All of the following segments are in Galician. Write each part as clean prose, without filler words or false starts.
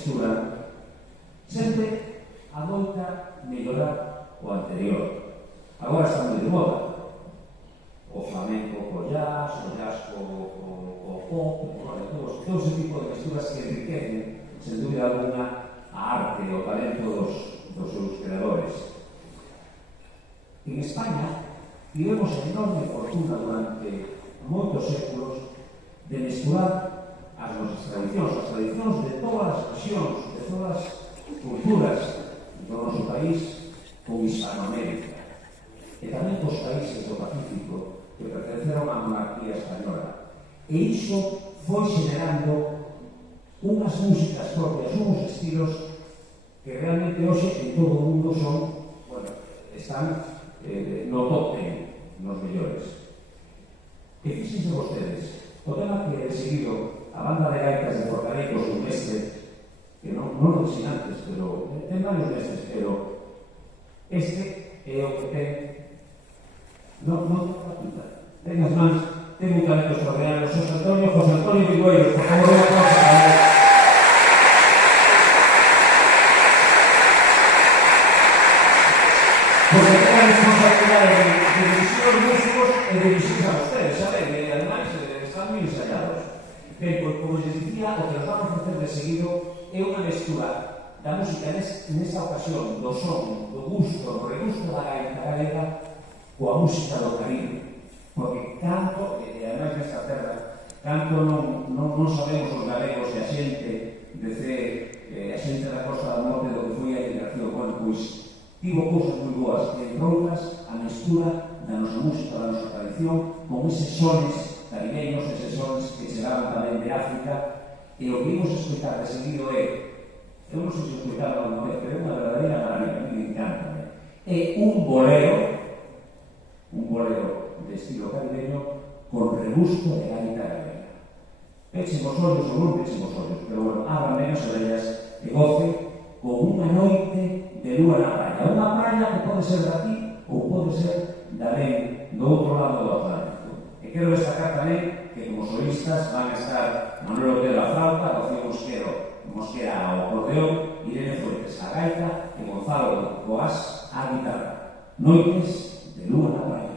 mesturan, sempre adoita mellorar o anterior. Agora está moi de moda o flamenco co jazz, o jazz co pop, todo ese tipo de mesturas que enriquecen, sen dúbida alguna, a arte e o talento dos seus creadores. En España tivemos a enorme fortuna durante moitos séculos de mesturar as nosas tradicións de todas as regións, de todas as culturas do noso país con Hispanoamérica e tamén cos países do Pacífico que pertenceron á monarquía española. E iso foi generando unhas músicas propias, uns estilos que realmente hoxe en todo o mundo son, bueno, están no top 10, nos mellores. E fíxense vostedes, o tema que he seguido a banda de gaitas de Forcareiros, un mestre, que non lo dixen antes, pero ten varios mestres, pero este é o que ten, non ten a pinta, ten as mans, ten un talento extraordinario, José Antonio Vigoiro, por favor, unha cosa para él. Porque ten a responsabilidade de dirigir os músicos e dirigir a ustedes, saben? E ademais están moi ensayados. Ben, pois, como les dicía, o que nos vamos a facer de seguido é unha mestura da música nesta ocasión, do son, do gusto, do regusto da gaita galega coa música do Caribe. Porque canto, e ademais nesta terra, canto non sabemos os galegos e a xente a xente da Costa da Norte do que foi a emigración. Bueno, pois, tivo cousas moi boas, entre outras, a mestura da nosa música, da nosa tradición, con eses sones caribeños, eses sones que chegaban tamén de África, e o que imos escoitar de seguido eu non sei se escoitaba alguna vez, pero é unha verdadeira maravilla, a mí me encanta. É un bolero de estilo caribeño con regusto de gaita galega. Pechen os ollos ou non pechen os ollos, pero bueno, abran ben as orellas e goce con unha noite de lúa na praia. Unha praia que pode ser de aquí ou pode ser de alén, do outro lado do Atlántico. E quero destacar tamén que como solistas van a estar Manuel Otero a flauta, Rocío Mosquera ao acordeón, Irene Fuentes a gaita e Gonzalo Coás a guitarra. Noites de lúa na praia.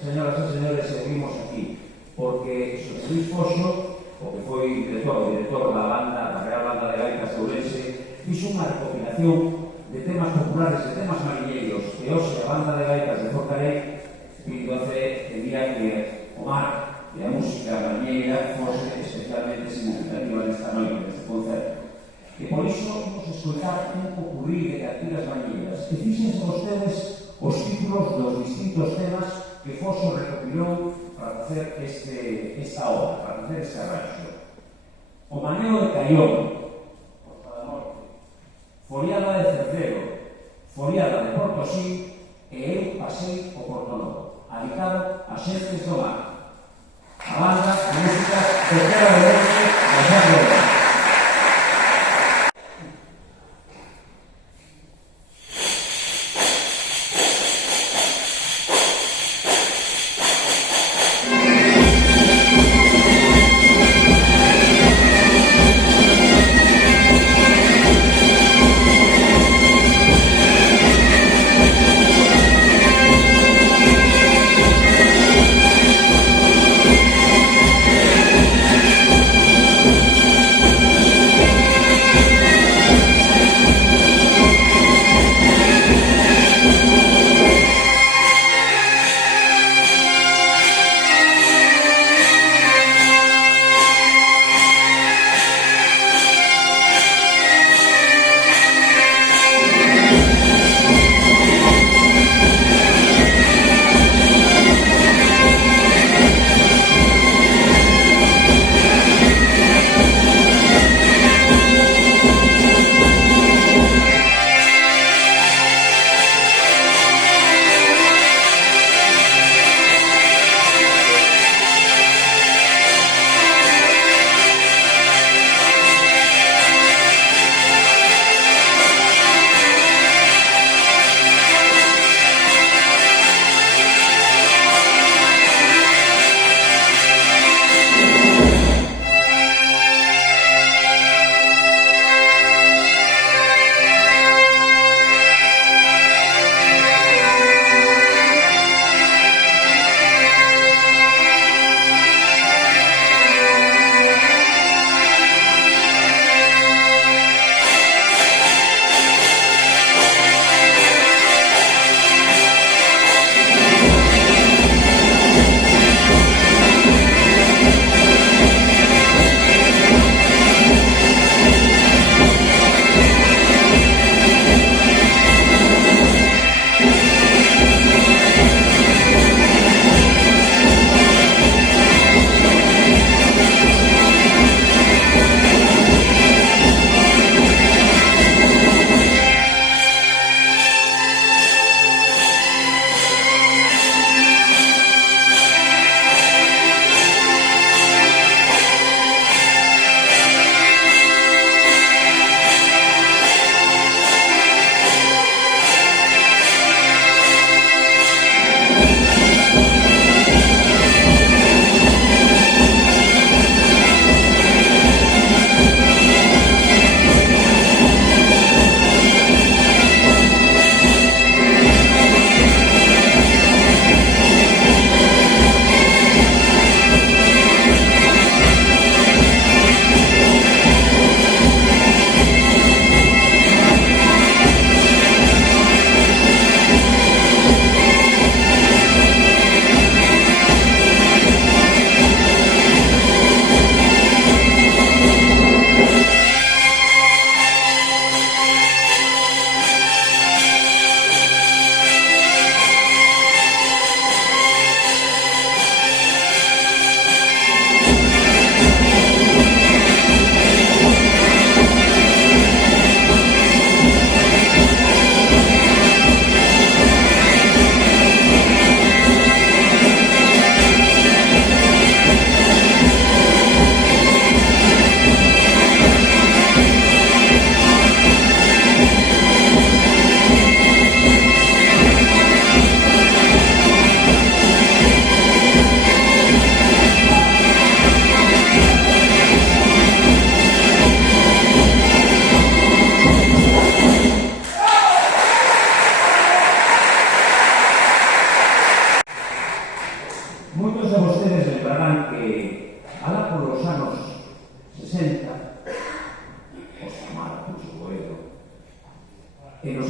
Señoras e señores, seguimos aquí, porque Xosé Luis Foxo, o que foi director da banda, da Real Banda de Gaitas de Ourense, fixo unha recopilación de temas populares, de temas mariñeiros, que hoxe a Banda de Gaitas de Forcarei quería que o mar e a música mariñeira fose especialmente significativa nesta noite, neste concerto. E por iso vamos a escoitar un popurrí de cantigas mariñeiras, que fixen vostedes os títulos dos distintos temas que Foxo recopilou para facer esta obra, para facer este arranxo. O Maneo de Caión, Costa da Morte, Foliada de Cercero, Foliada de Portosí e Eu pasei o Porto Novo, adicado a xentes do mar. A banda de música de Terra de Ourense da Xan de Ourense.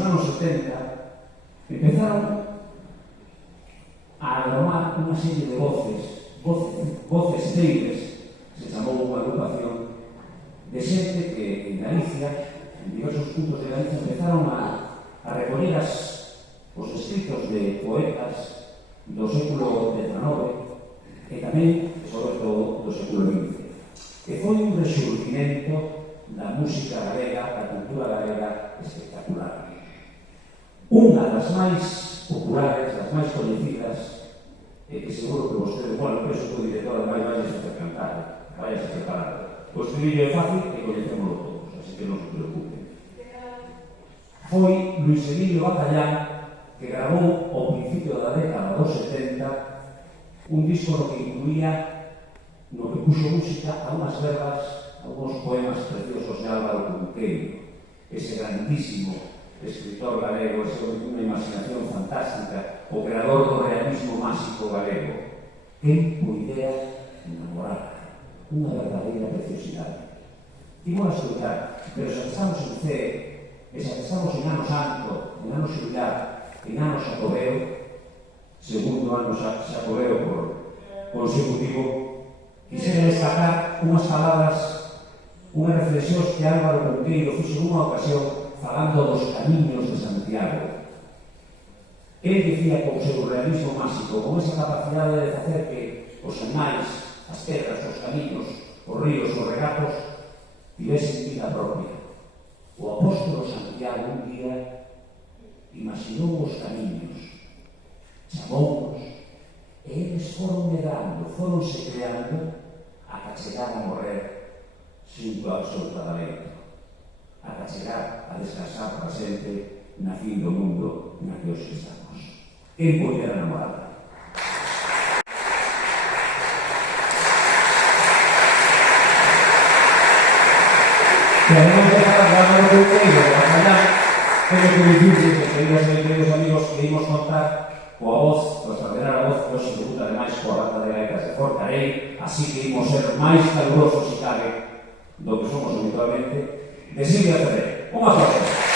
anos 70 empezaron a agromar unha serie de voces célebres, se chamou unha agrupación de xente que en Galicia, en diversos puntos de Galicia, empezaron a recoller os escritos de poetas do século XIX e tamén, sobre todo, do século XX. E foi un resurgimento da música galega, da cultura galega espectacular. Unha das máis populares, das máis coñecidas, que seguro que vostede, bueno, penso que o director ademais vai a facer cantar, vai a preparar. O estribillo é fácil e coñecémoslo todos, así que non se preocupen. Foi Luis Emilio Bacallán que grabou ao principio da década dos 70 un disco no que incluía, no que puxo música a unhas verbas, a unos poemas preciosos de Álvaro Cunqueiro, ese grandísimo escritor galego, ese con unha imaginación fantástica, o creador do realismo máxico galego. Quen puidera enamorar, unha verdadeira preciosidade. Imos a escutar, pero se estamos en C, e se estamos en ano santo, en ano xubilar, en ano xacobeo, segundo ano xacobeo por consecutivo, quixera destacar unhas palabras, unhas reflexións que Álvaro Cunqueiro fixo nunha ocasión falando dos camiños de Santiago. Ele dicía que o seu realismo máxico, con esa capacidade de facer que os animais, as terras, os camiños, os ríos, os regatos, tivesen vida propia. O apóstolo Santiago un día imaginou os camiños, chamounos, e eles foron medrando, foronse creando, ata chegar a morrer sin absolutamente, ata chegar a descansar para sempre na fin do mundo na que hoxe estamos. Quen poidera enamorar? E además de falar do Cunqueiro, de Bacallán, tenho que dicirles, queridas e queridos amigos, que imos contar coa voz, coa extraordinaria voz que hoxe debuta ademais coa banda de gaitas de Forcarei, así que imos ser máis calurosos e cabe do que somos habitualmente, de Silvia Ferrer. Unha forza.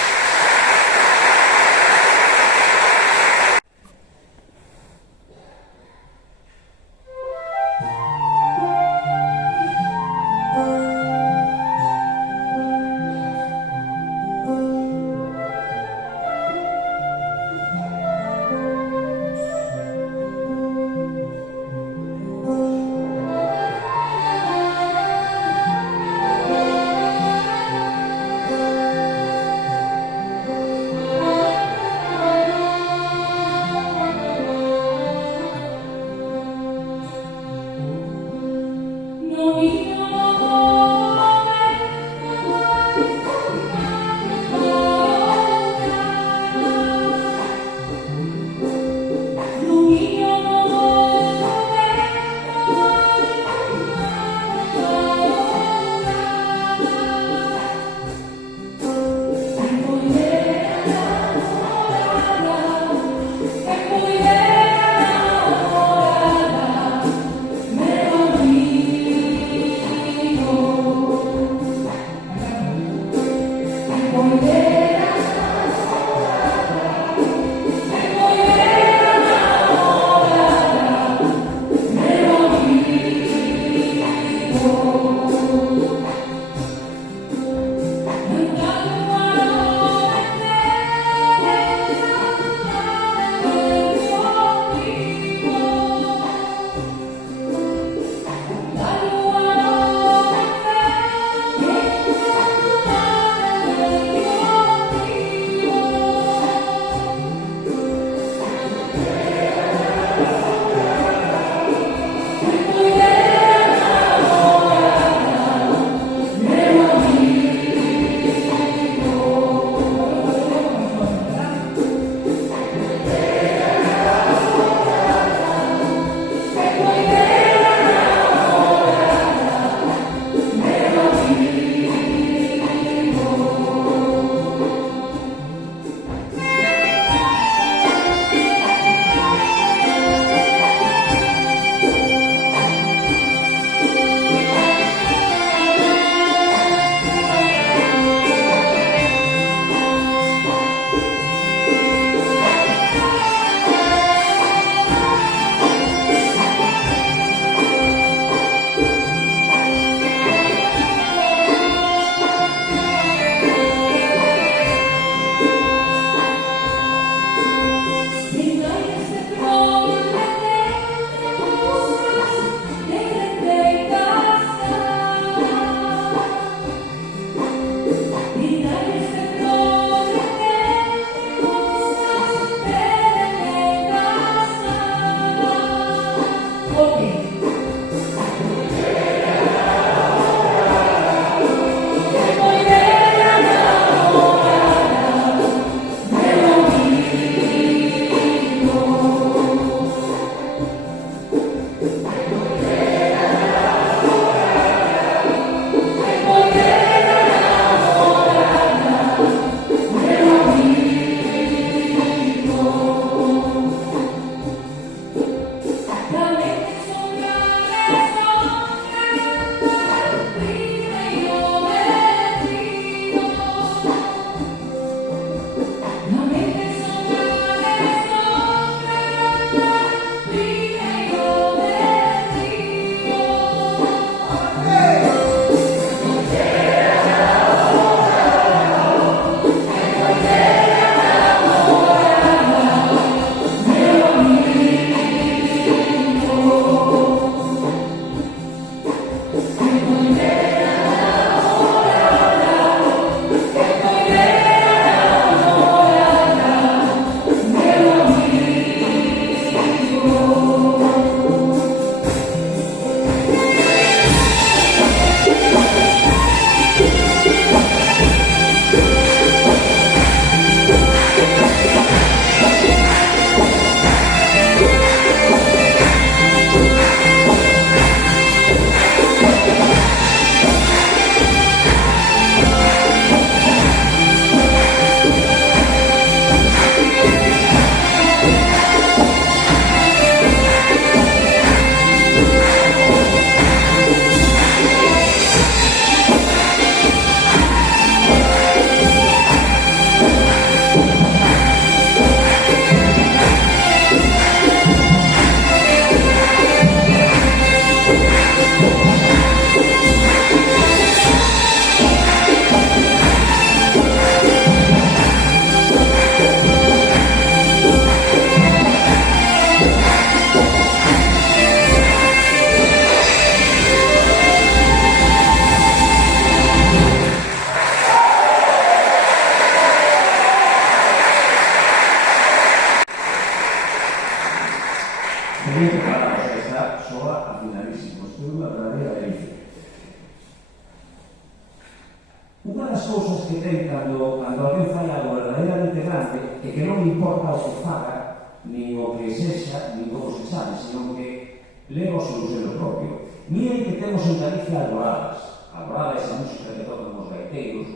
das cousas que ten cando alguén fai algo verdadeiramente grande é que non importa o que faga, nin o que sexa, nin como se chame, senón que leva o seu selo propio. Miren que temos en Galicia alboradas. Alborada é esa música que tocan os gaiteiros,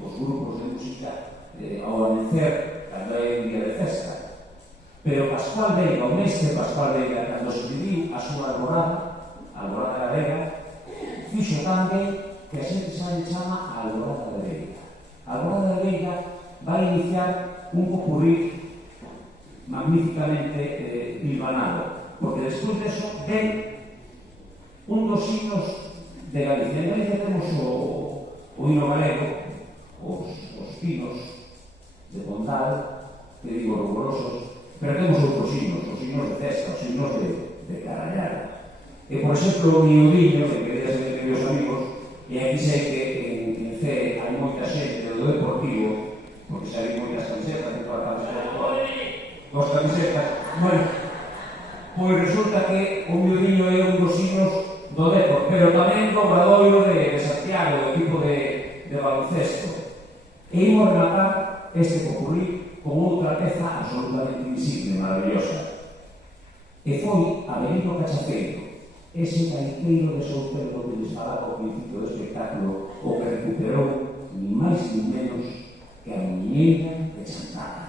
os grupos de música ao amencer, cando é un día de festa. Pero Pascual Veiga, o mestre Pascual Veiga, cando escribiu a súa alborada, a alborada galega, fixo tamén que a xente xa lle chama a alborada de Veiga. A alborada de Veiga vai iniciar un popurrí magníficamente bilbanado, porque despois deso ven un dos hinos de Galicia. En Galicia temos o hino galego, os pinos de Pondal, que digo rigorosos, pero temos outros hinos, os hinos de festa, os hinos de carallada. E, por exemplo, o miudiño, que quería ser meus amigos, e aquí sei que en CE hai moita xente do Deportivo, porque xa hai moitas camisetas, que todas as camisetas, bueno, pois resulta que o miudiño é un dos hinos do Depor, pero tamén do Obradoiro de Santiago, do equipo de baloncesto. E imos rematar este popurrí con outra peza absolutamente insigne, maravillosa. E foi Avelino Cachafeiro, ese gaiteiro de Souterro que lles falaba ao principio do espectáculo, o que recuperou ni máis ni menos que a Miñeira de Santana.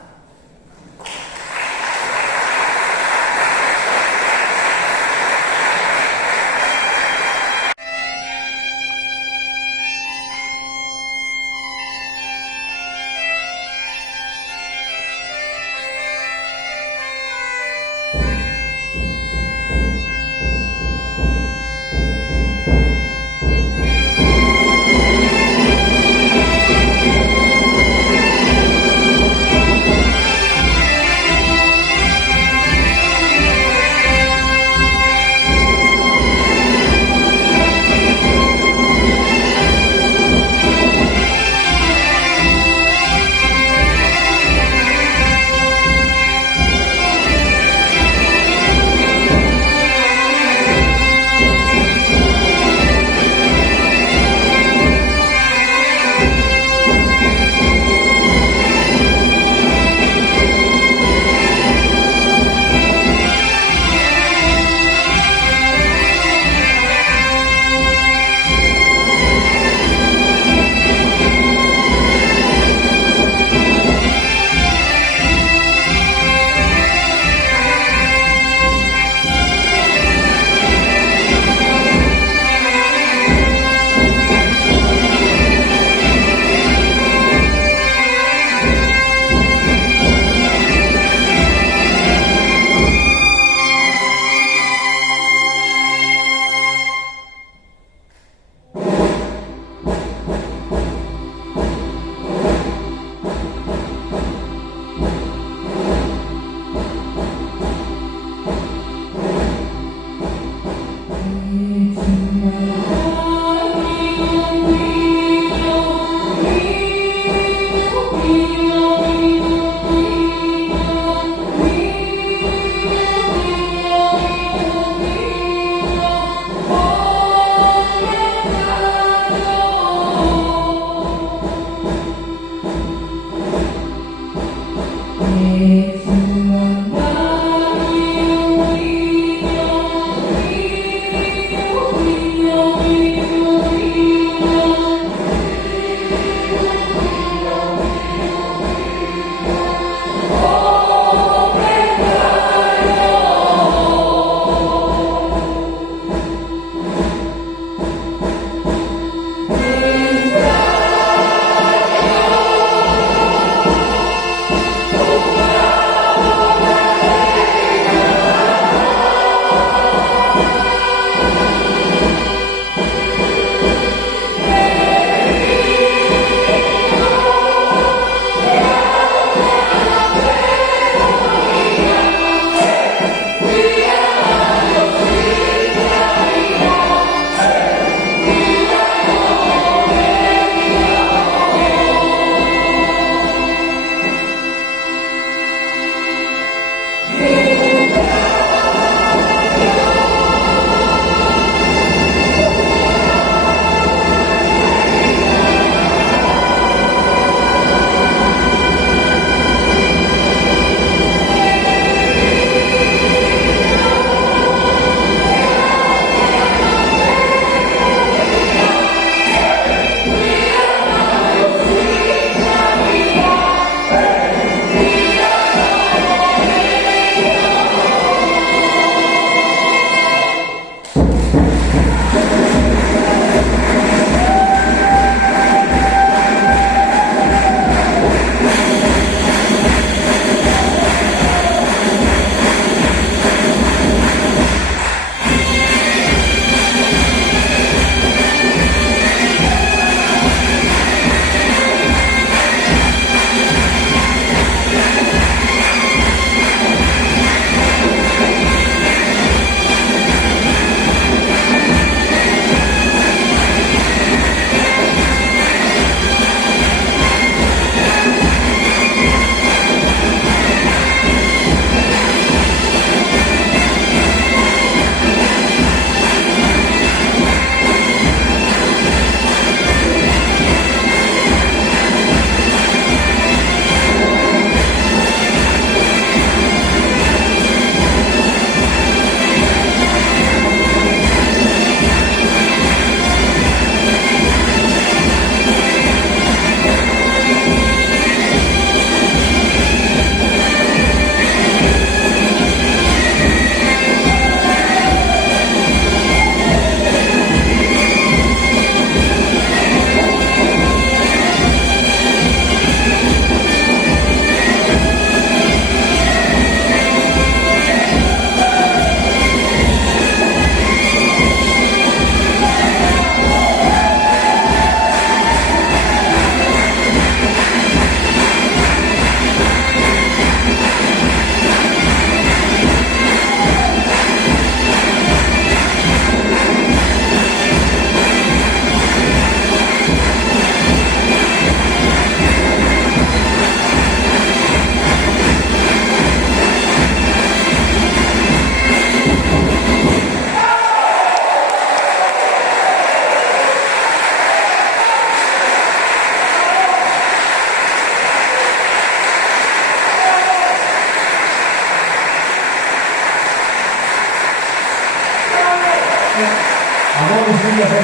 gustaría hacer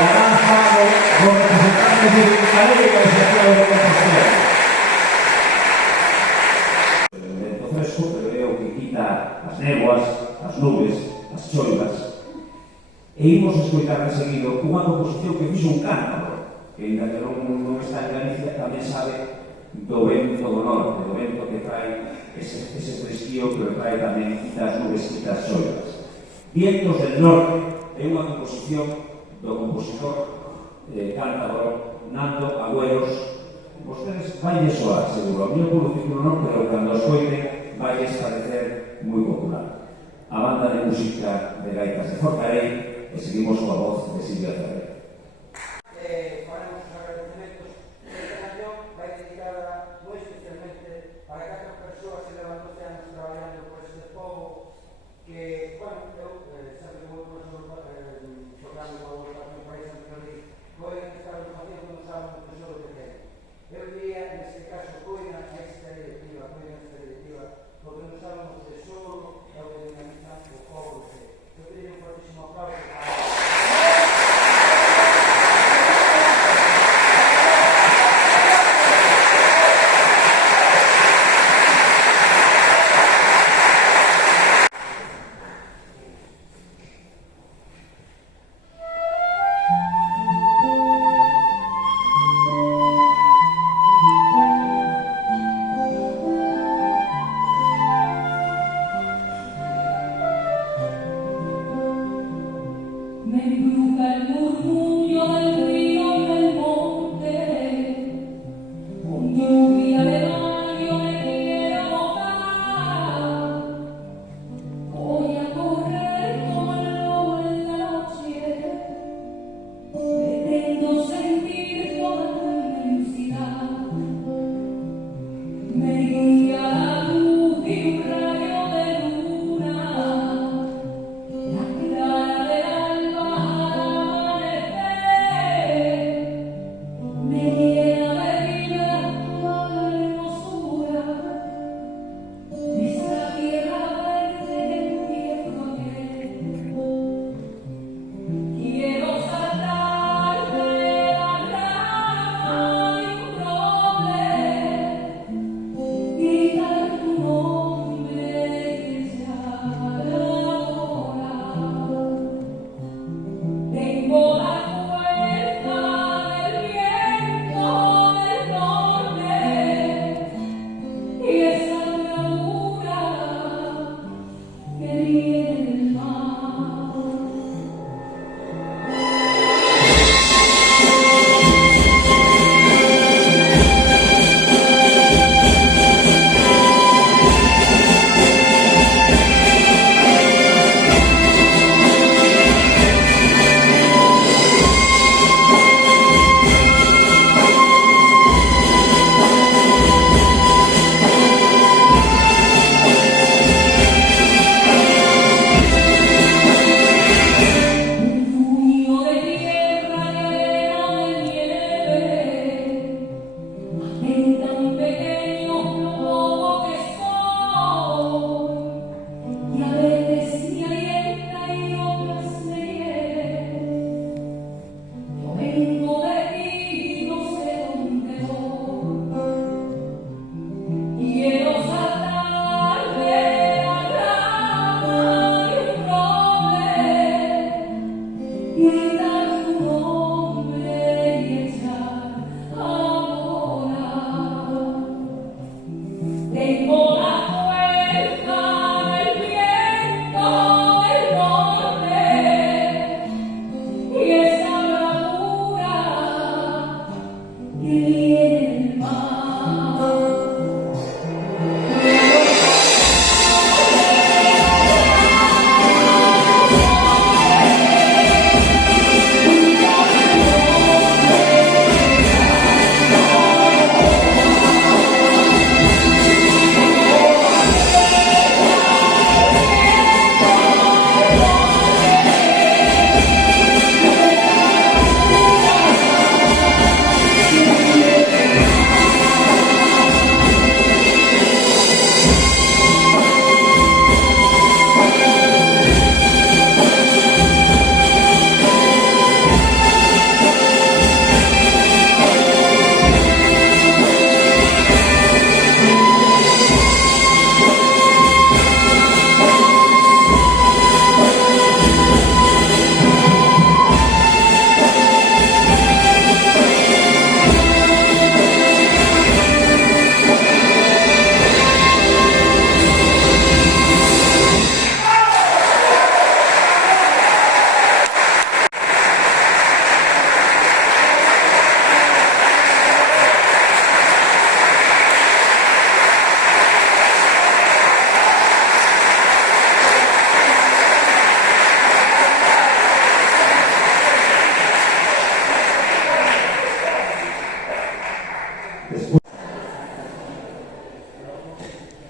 la danza con representantes de Galega y Santiago de Compostela. El vento fresco preveo que quita as néboas, as nubes, as choivas, e imos escoitar de seguido unha composición que fixo un cántabro, que ainda que non está en Galicia, tamén sabe do vento do norte, do vento que trae ese fresquío que trae tamén das nubes e das choivas. Vientos del Norte é unha composición do compositor cántabro Nando Agüeros. Vostedes vai soar, seguro. A mí polo título non, pero cando escoiten vai parecer moi popular. A banda de música de gaitas de Forcarei e seguimos coa voz de Silvia Ferrer. Faremos os agradecementos. Esta canción vai dedicada moi especialmente para aquelas persoas que levan 12 anos traballando por este povo que, bueno, eu sempre que vou tocando con o país anterior poden estar facendo un sábado do tesoro que ten. Eu diría, neste caso, coidan a esta directiva, porque non saben o tesoro é o que dinamizan o povo. Eu pediría un fortísimo aplauso para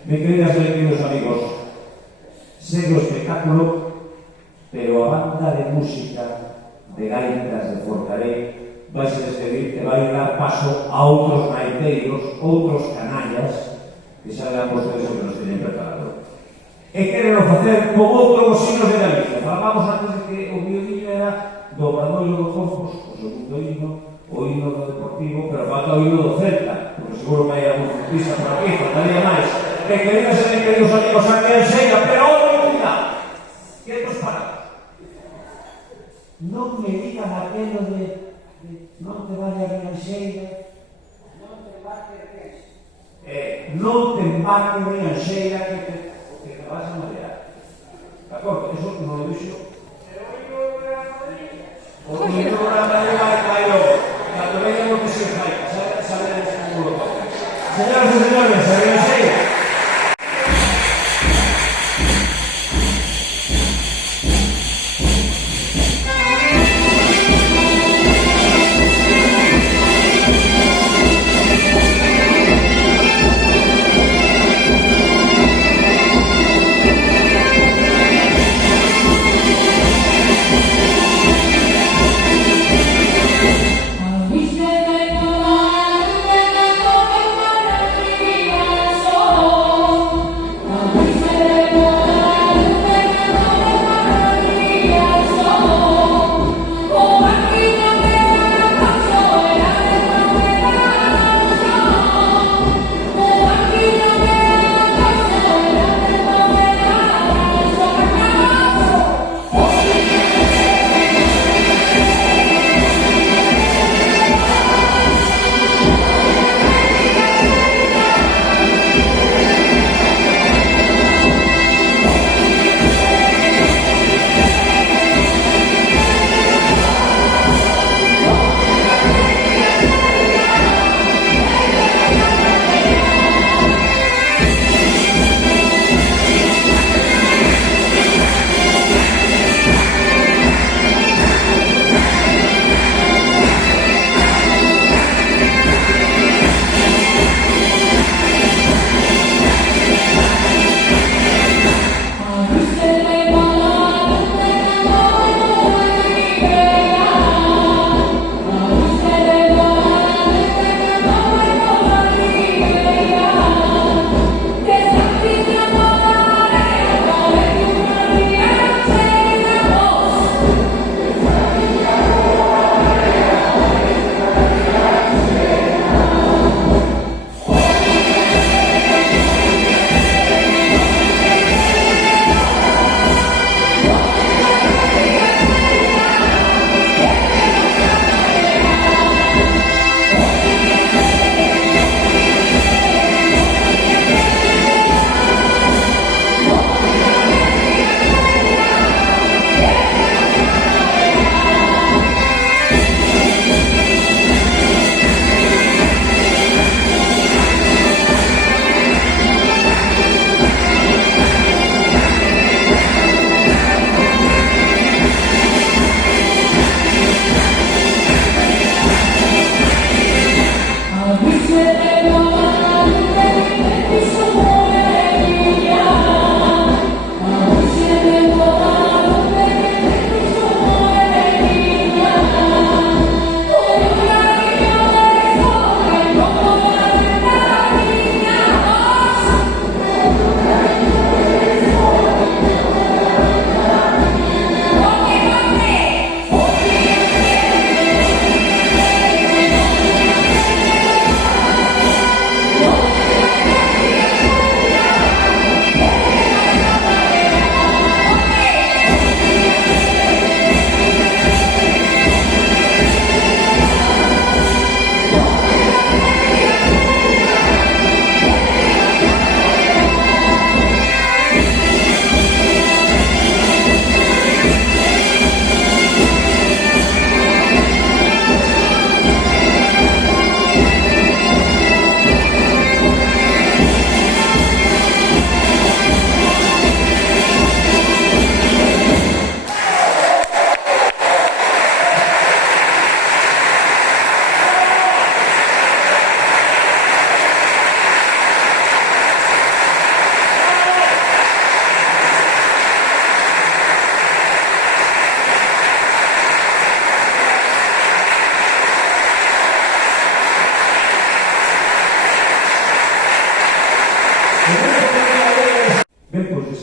mis queridas y queridos amigos, sé o espectáculo, pero a banda de música de gaitas de Forcaré vai se despedir e vai dar paso a outros naiteiros, outros canallas que xa vean vostedes o que nos teñen preparado. E quereno facer con outro os signos de Galicia. Falamos antes de que o violillo era do Obradoiro do Corpus, o segundo himno, o himno do Deportivo, pero falta o himno do Celta, porque seguro que hai algún futbolista por aquí, faltaría máis. Que queridas e queridos amigos, a que enseña, pero outro cuidado, quietos parados. Non me digan aquelo de non te vayas de Anxeira, Non te embarques de queixo. non te embarques de Anxeira que te vas a marear. De acordo? Eso non lo dixo. O programa de Bailo, cando veñan o que se fai, sabedes como lo toca. Señoras e señores, a Anxeira. Wish that I could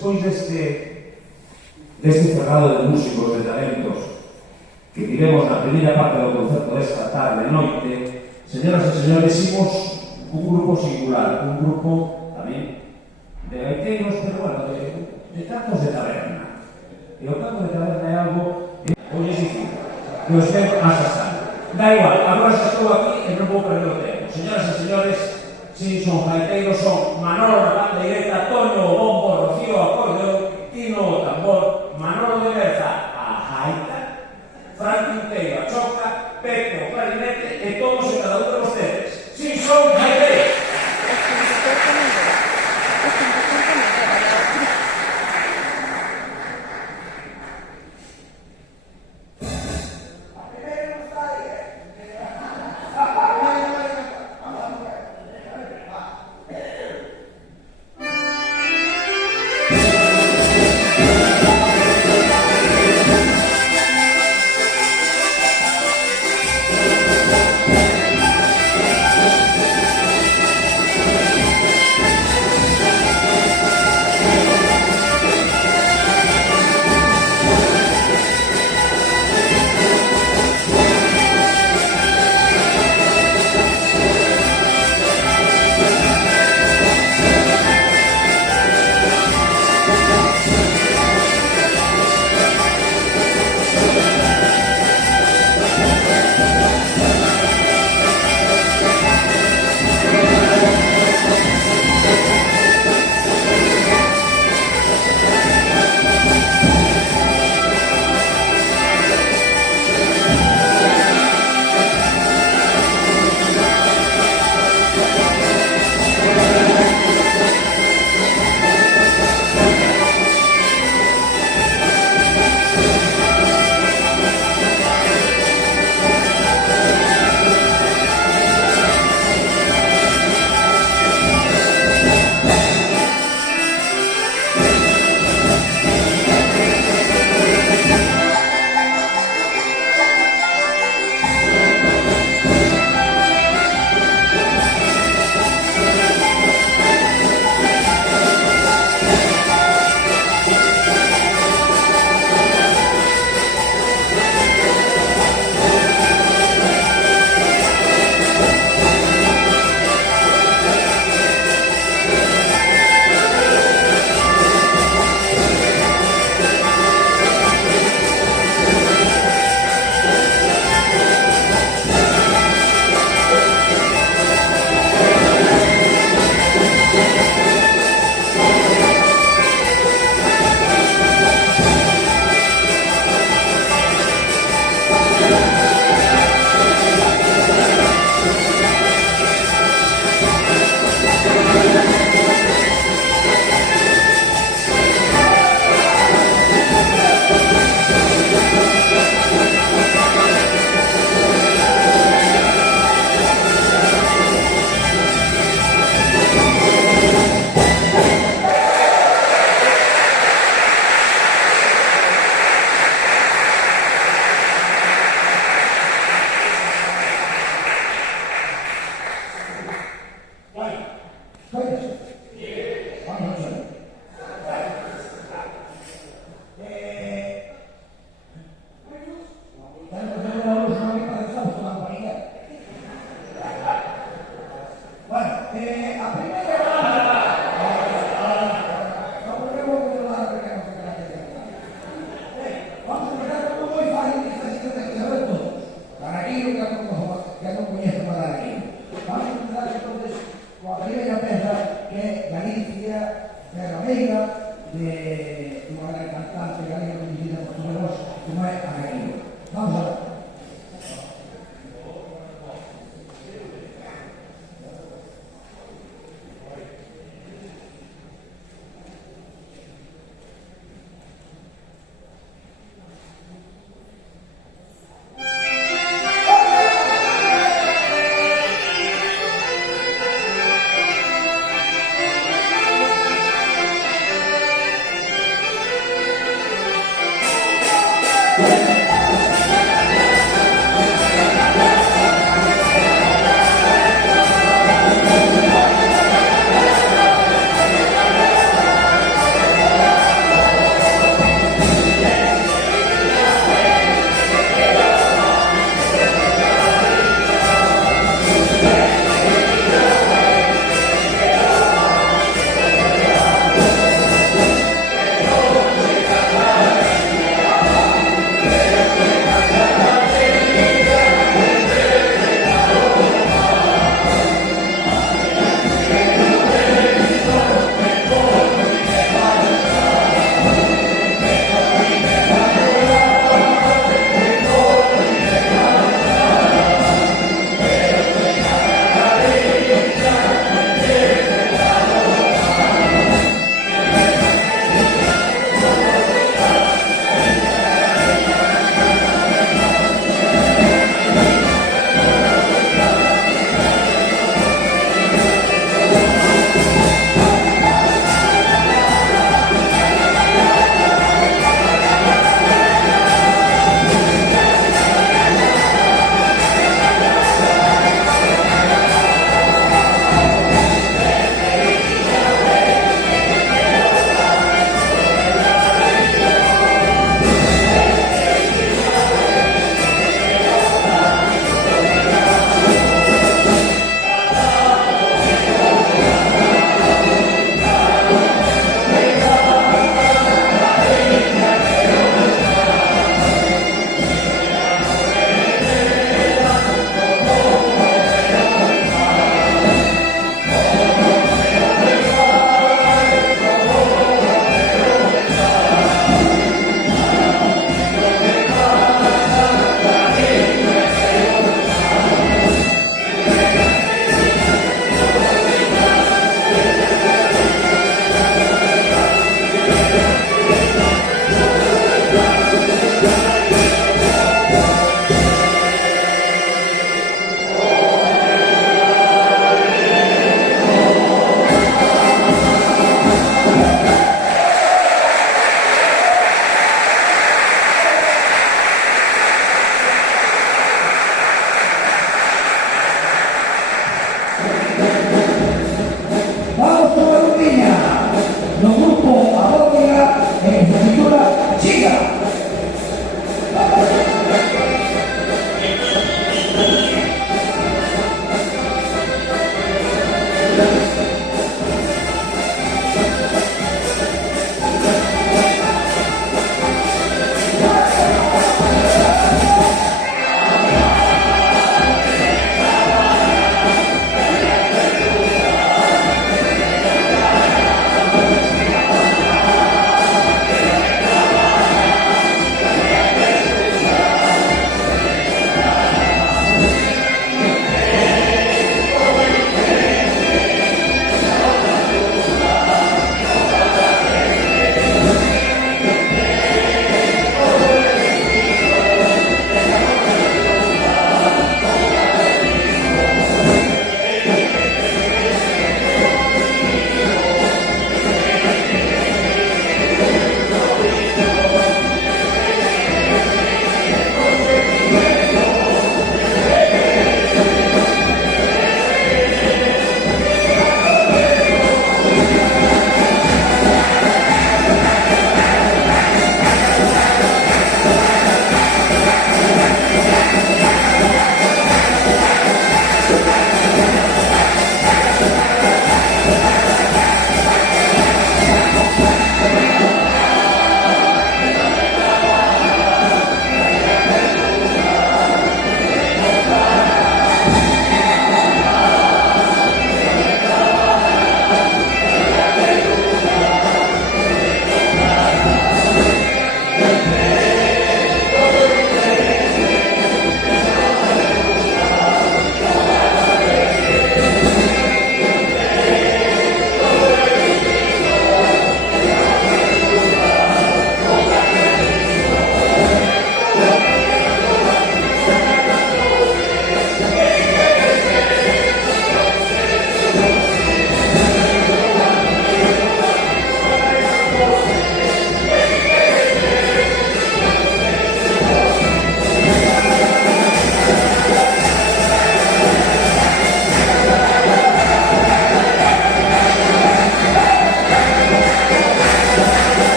despois deste cerrado de músicos de talentos que tivemos na primeira parte do concerto desta tarde e noite, señoras e señores, imos un grupo singular, un grupo tamén de gaiteiros, pero bueno, de cantos de taberna. E o canto de taberna é algo que hoxe dicir, que os ven asasar. Da igual, agora xa estou aquí e non vou perder o tempo. Señoras e señores, si son gaiteiros, son Manolo na banda directa, Toño o bombo, Rocío o acordeón, Tino o tambor, Manolo de Berza a gaita, Fran Quinteiro a choca, Pepe o clarinete e todos e cada un de vostedes. Si son gaiteiros.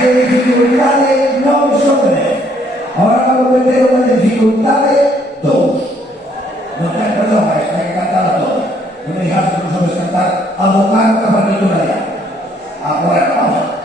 que dificultades non son 10. Ahora vamos a meter unha dificultade 2. Non ten perdón, mas ten que cantar a todos. Non me digas que non sabes cantar a bocar a partitura de algo. Agora, vamos.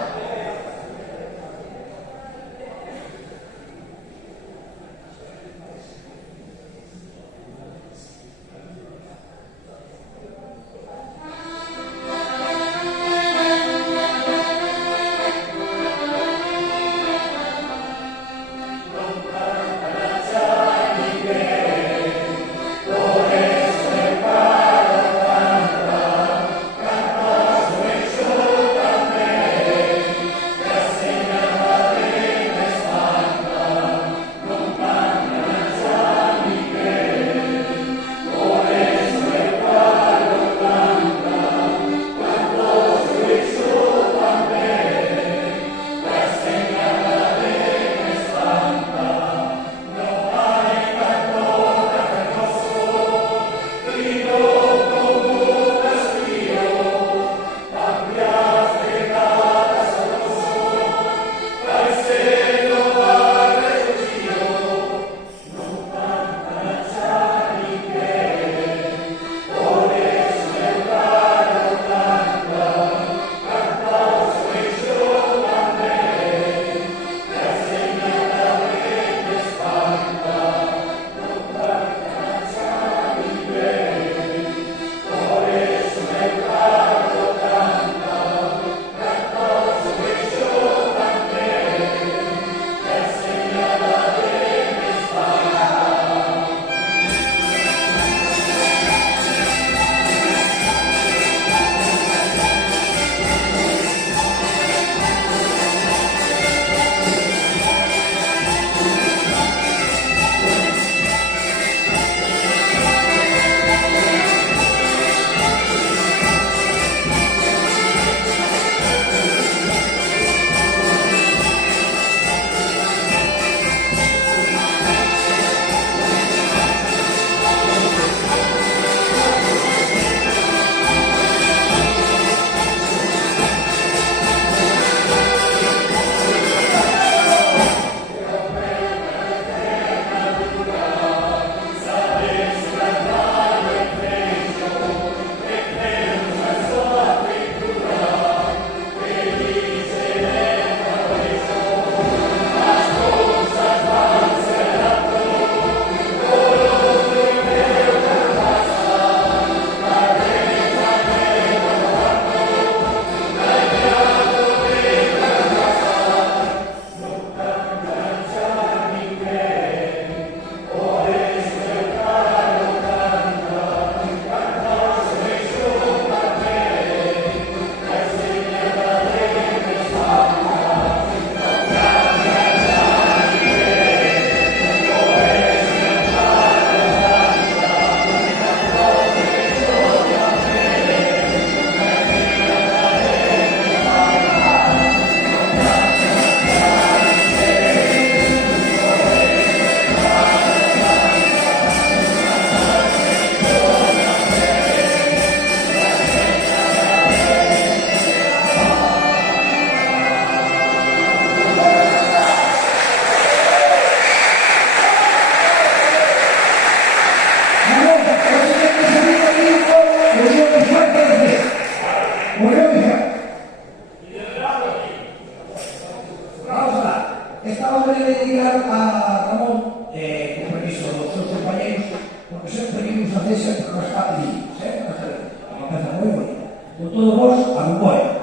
Con todos vos, a un buen.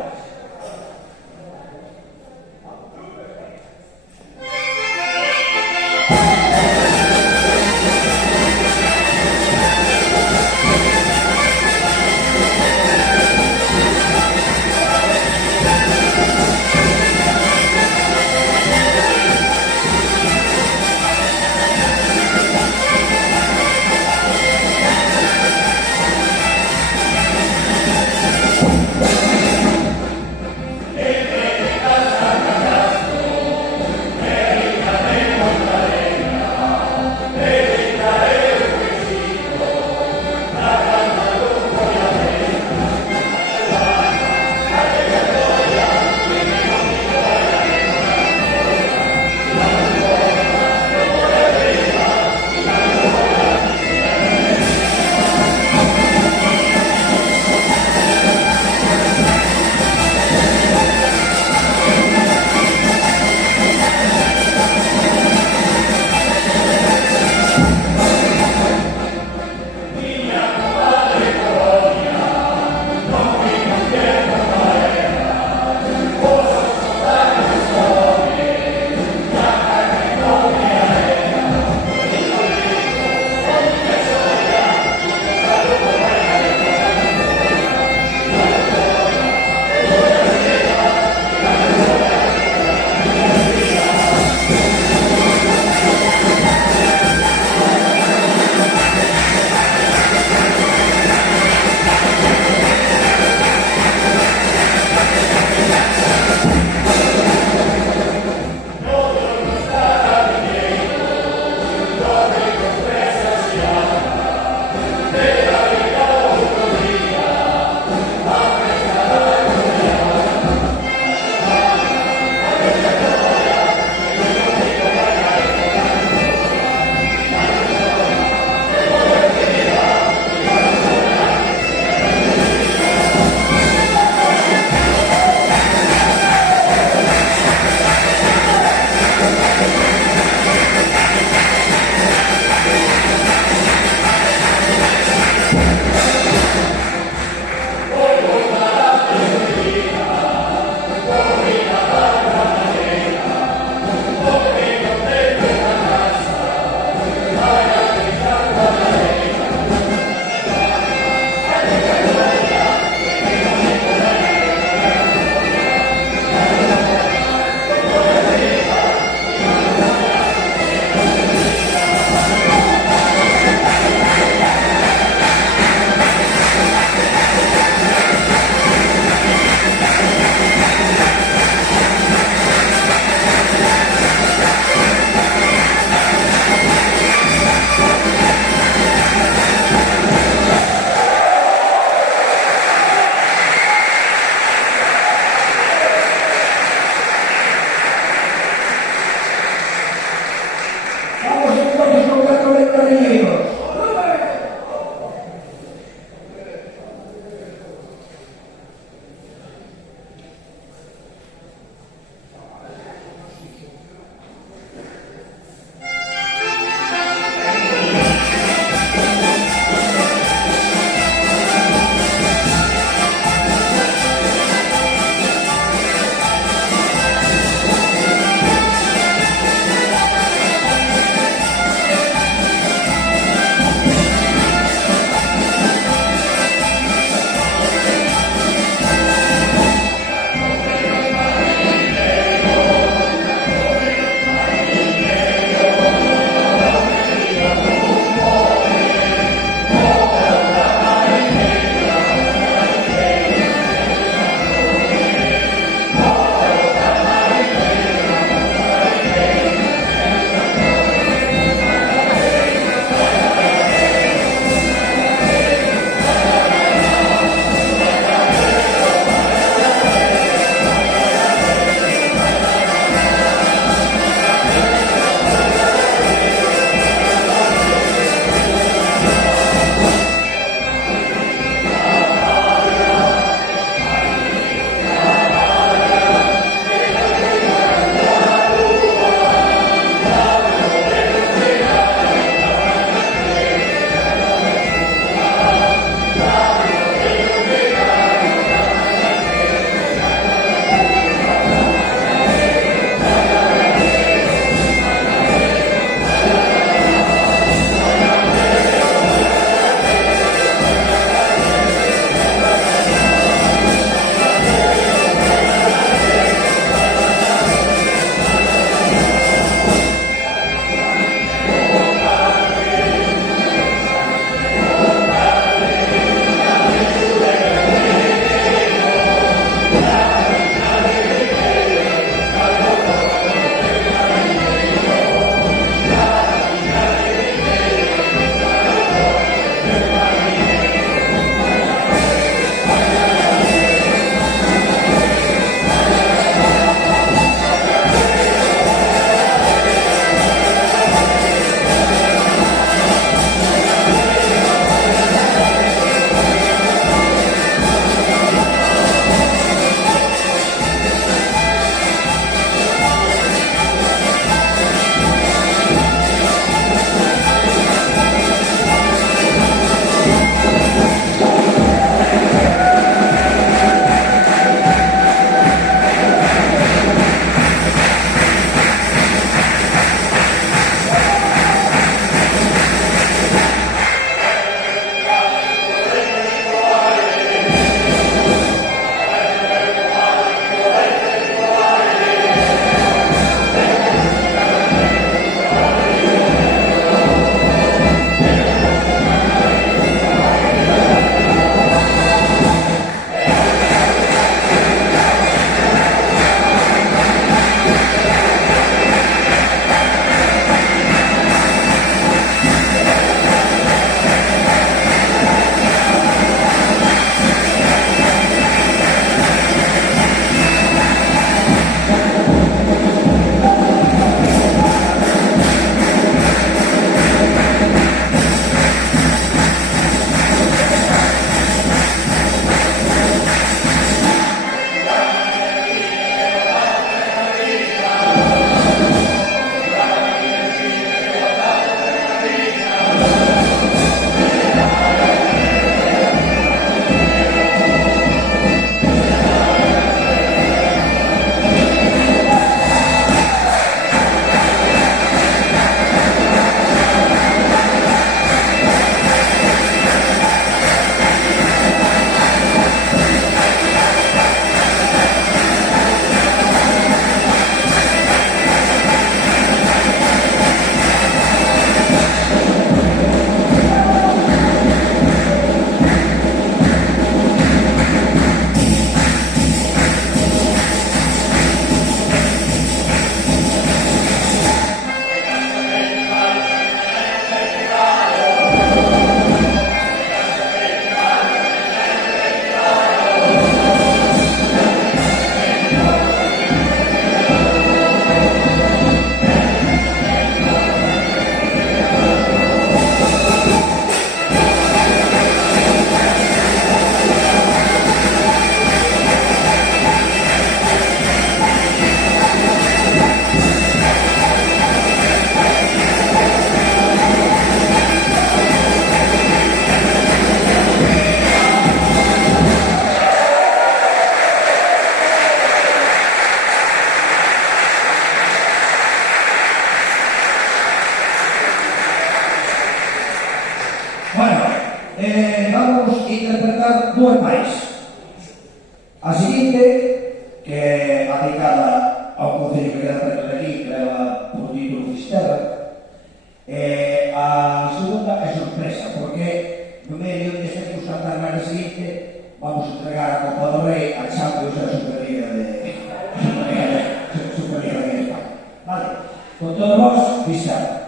dedicada ao concello que queda preto de aquí, que leva por título Fisterra. A segunda é sorpresa, porque no medio deste curso da semana seguinte vamos a entregar a Copa do Rei a Champions e a Superliga de España. Vale, con todos vos, Fisterra.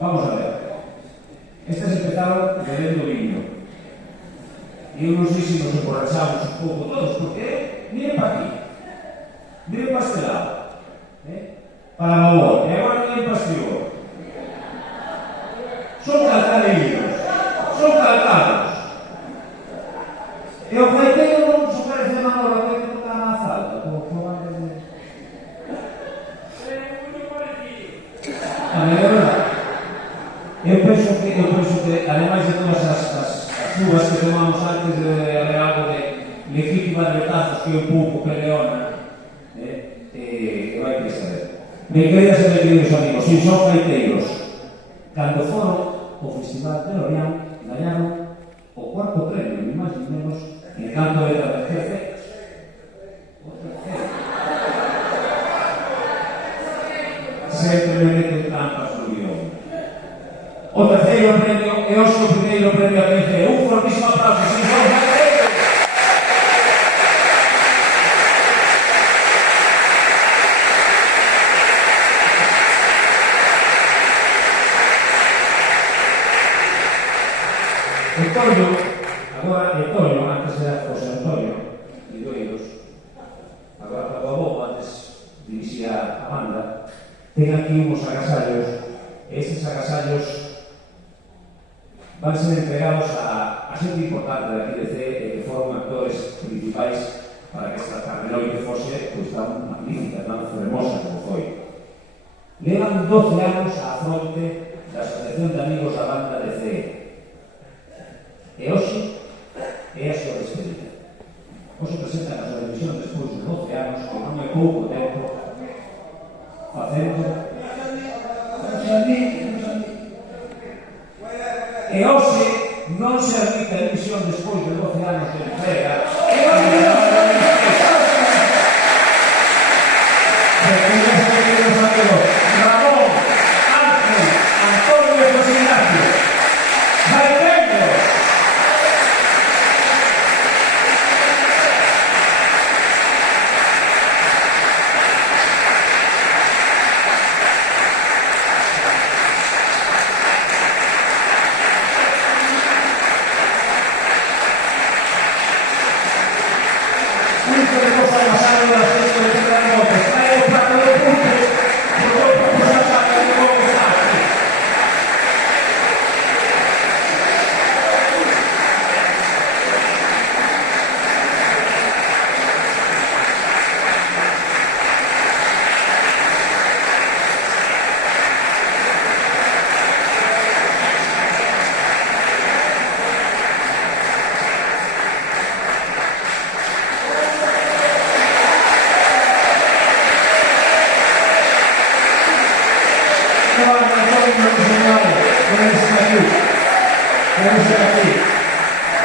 Vamos a ver. Estas empezaron bebiendo vino. Y eu non sei se nos emborrachamos un pouco todos, porque miren para aquí. Miren para este lado. Para favor. E agora miren para este lado. Son calcadillos. Son calcados. E o feiteiro non se parece Manolo que toca na falda, como fogan de... A mí, de verdade. Eu penso que, ademais de todas as uvas que tomamos antes de haber algo de legítima de Otazos que un pouco peleona, que vai que saber. Ben, queridas e queridos amigos, si son gaiteiros, cando foron o Festival de Lorient, gañaron o cuarto premio, ni máis ni menos, en canto de la tercera. Sempre me meto en trampas no guión. O terceiro premio e hoxe o primeiro premio a PF. Un fortísimo aplauso, si son gaiteiros. Antonio, antes era José Antonio Idoiros, agora para o abogo, antes dirixía a banda, ten aquí uns agasallos, e estes agasallos van ser entregados a xente importante de aquí de CE e que foron actores principais para que esta tarde noite fose pois tan magnífica, tan fermosa como foi. Levan 12 anos á fronte da Asociación de Amigos da Banda de CE. E hoxe é a súa despedida. Hoxe presentan a súa división despois de 12 anos, que non é pouco tempo, facendo... E hoxe non se admite a división despois de 12 anos de entrega. E hoxe Ramón, Ángel, Antonio e José Ignacio. ¡Gaiteiros!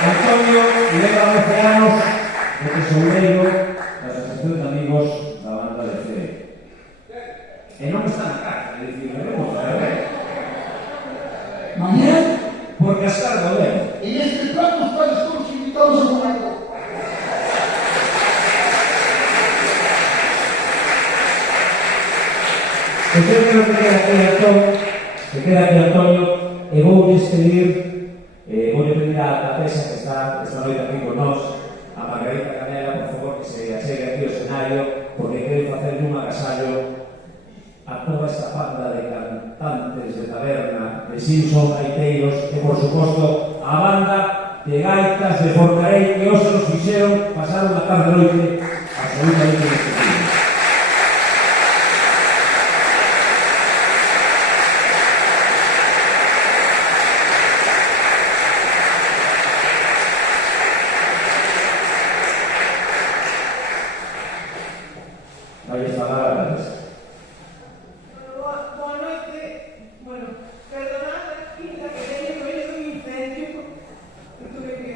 Antonio leva 12 anos de tesoureiro da Asociación de Amigos da Banda de CE. E non está na cárcel, é dicir, veremos a ver. Mañana, Porque as cargas ben. en este plato están todos invitados a comer. Eu creo que queda aquí Antonio, e vou despedir. Vou pedir a Tesa que está esta noite aquí con nós, a Margarita Canela, por favor, que se achegue aquí ao escenario, porque quero facer un agasallo a toda esta banda de cantantes de taberna, de Simpson, gaiteiros, e por suposto a banda de gaitas de Forcarei que hoxe nos fixeron pasar unha tarde noite absolutamente despedida. Boa noite. Bueno, perdonad la pinta que tengo, es un incendio. Tuve que...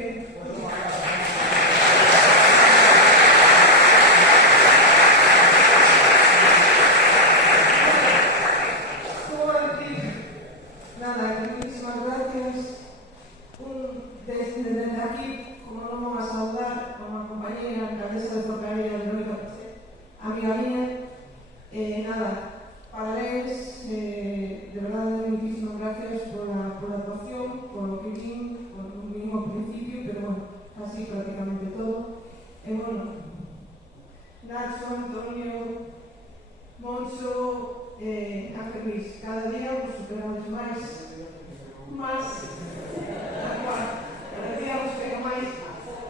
¿Cómo decir? Nada, muchísimas gracias. Desde aquí, como no vamos a saludar, como compañera, alcaldesa de Forcarella, amiga mía, nada, parabéns, de verdad, muchísimas gracias por la actuación, por lo que vimos al principio, pero bueno, así prácticamente todo. Bueno, Nacho, Antonio, Moncho, Ángel Luis, cada día nos superamos más, cada día nos pega más,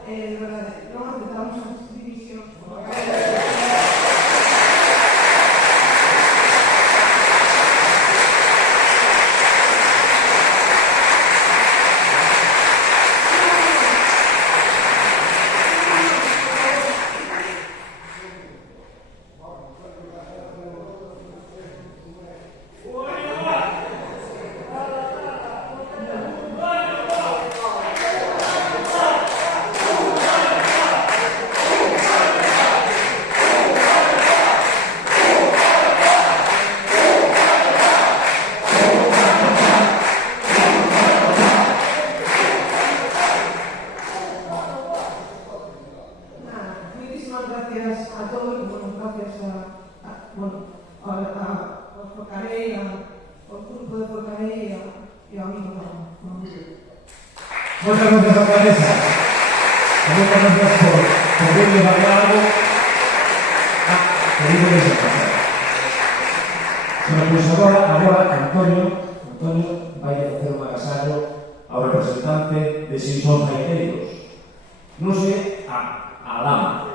de verdad, non aceptamos as divisiones. moitísimas gracias a todos, bueno, gracias ao Forcarei, ao grupo de Forcarei e ao amigo Juan. Muchas gracias, alcaldesa. Muchas gracias por venir llevarle algo a Felipe de Santander. Bueno, pues agora Antonio vai a facer un agasallo ao representante de Simpson Jaiteiros. Non sei, a Lama.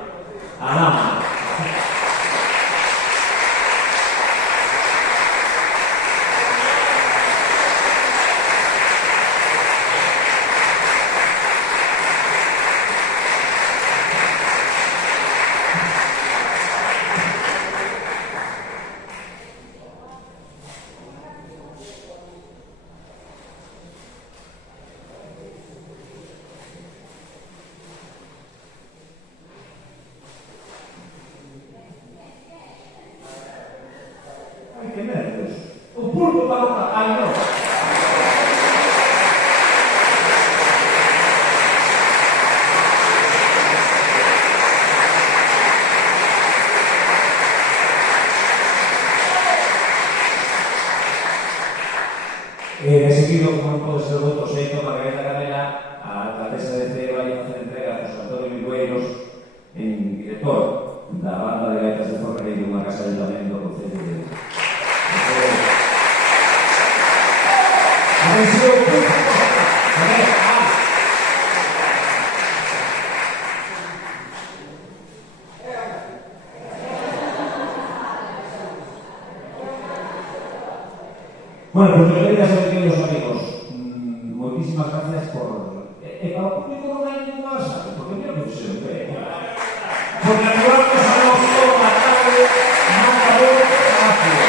Que nervios. O pulpo para o ai non. De seguido, como non pode ser outro xeito, Margarita Canela, a alcaldesa de Cee, vai a facer entrega a José Antonio Vilueiros en director da banda de gaitas de Forcarei dunha casa de ayuntamiento do Concello de Atención, bueno, pues queridas y queridos amigos, muchísimas gracias por... para o público non hai ningún asazo, porque mira que se ve. Porque actuamos a los toda la tarde, manda vos rápido.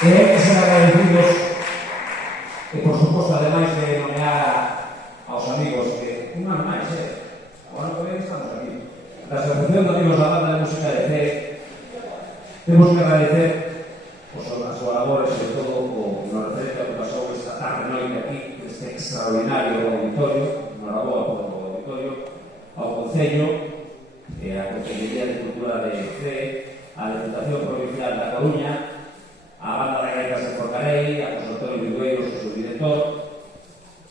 Hai que ser agradecidos e, por suposto, ademais de nomear aos amigos que, un ano máis, agora que ven estamos aquí, da Asociación de Amigos da Banda de Música de Cee, temos que agradecer as súas labores e todo o que nos referente ao que pasou esta tarde noite aquí, este extraordinario auditorio, enhoraboa polo auditorio, ao Concello e a Consellería de Cultura de Cee, a Deputación Provincial da Coruña, a banda de gaitas de Forcarei, a José Antonio Vilueiros, o seu director,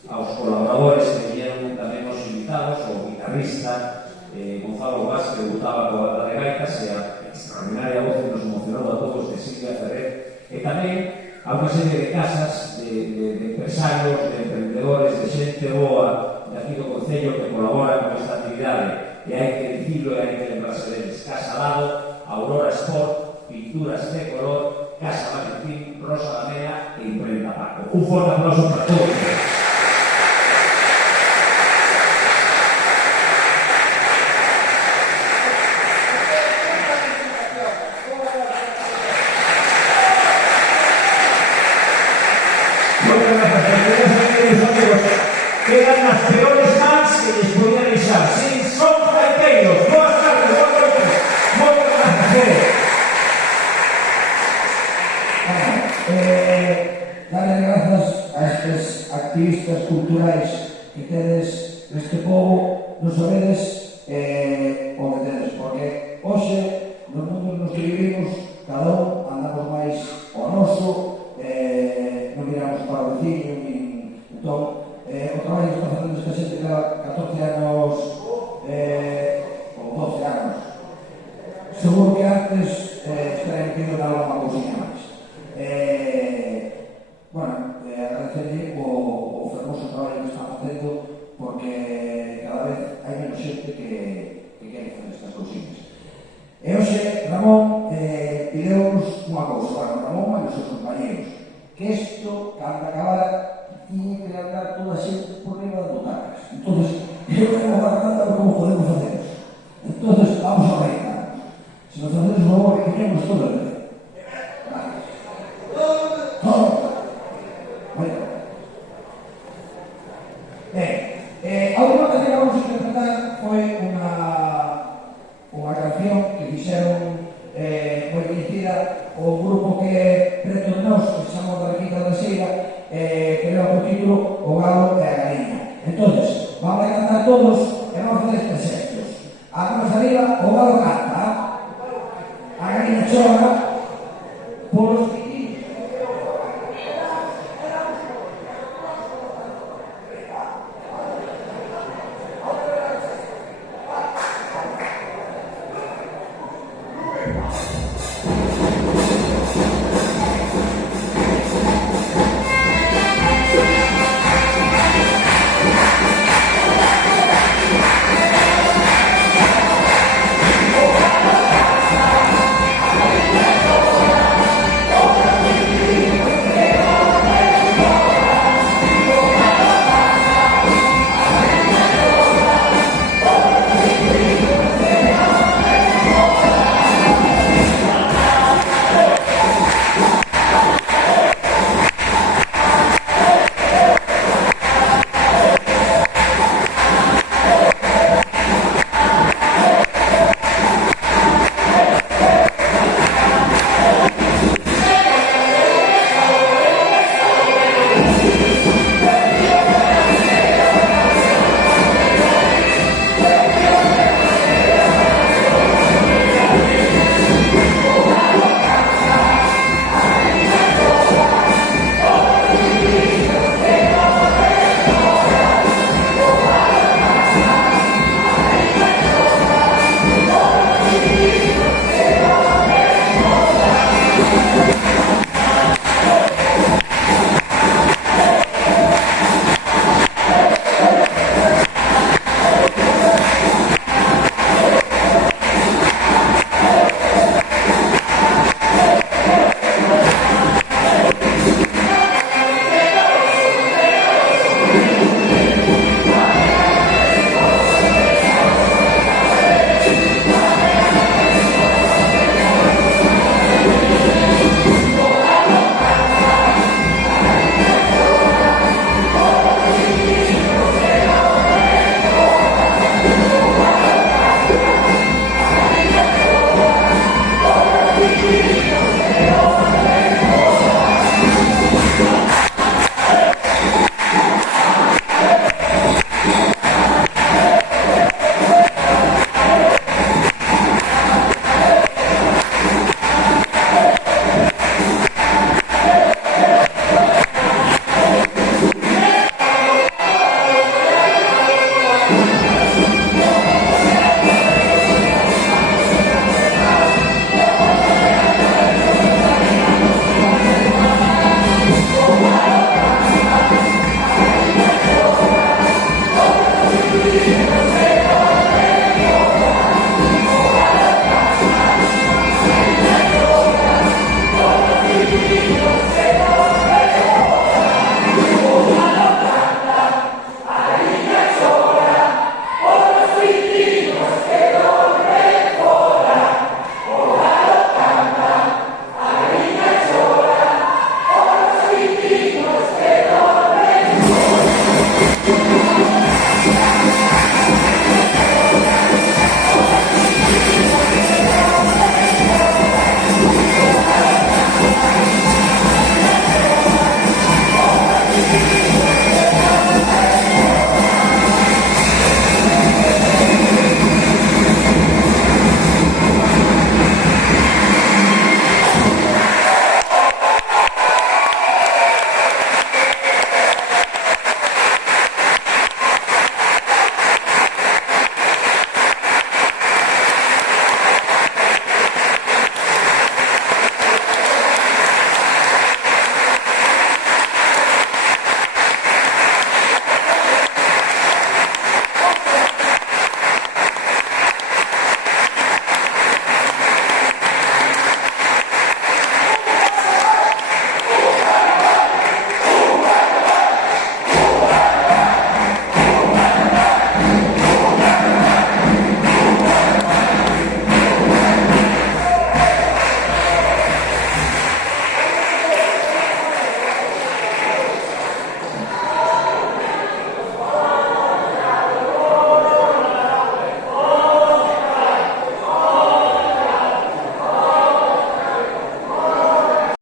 aos colaboradores que viñeron tamén os invitados, o guitarrista Gonzalo Vaz, que debutaba coa banda de gaitas, e a extraordinaria voz que nos emocionou a todos de Silvia Ferrer, e tamén a unha serie de casas de empresarios, de emprendedores, de xente boa de aquí do Concello que colabora con esta actividade, e hai que dicirlo e hai que lembrarse deles. Casa Lado, Aurora Sport, Pinturas de Color, Casa Valentín, Rosa Lamea e Imprenta Paco. Un forte aplauso para todos. Quedan las peores fans que les podía avisar. Sí, son jaiteiros. Buenas tardes, buenas noches. Muchas gracias. Darle gracias a estes activistas culturais que tedes neste povo, non sabedes o que tedes, porque hoxe no mundo nos que vivimos cada un andamos máis ao noso, non miramos para o veciño, entón o traballo que está facendo esta xente que leva 14 anos ou 12 anos, seguro que antes estaría metido na alguma cousinha máis. Bueno, agradecerle o fermoso traballo que está facendo, porque cada vez hai menos xente que quere facer estas cousinas. E hoxe Ramón pideunos unha cousa, bueno, Ramón e os seus compañeros, que isto, cando acabara, tiña que andar toda a xente por riba das butacas. Entón, eu vengo aguardando a ver como podemos facer. Entón, vamos a reinar. Se nos facemos un favor, que queremos todo el día. Todo. Bueno. A última vez que vamos a interpretar foi unha canción que fixeron moi coñecida o grupo que é preto de nós, que se chama da Requita da Xeira, que leva por título O Galo e a Galiña. Entonces, vamos a cantar todos e vamos a fazer estes xestos. A manos arriba, o galo canta. A gallina chora polos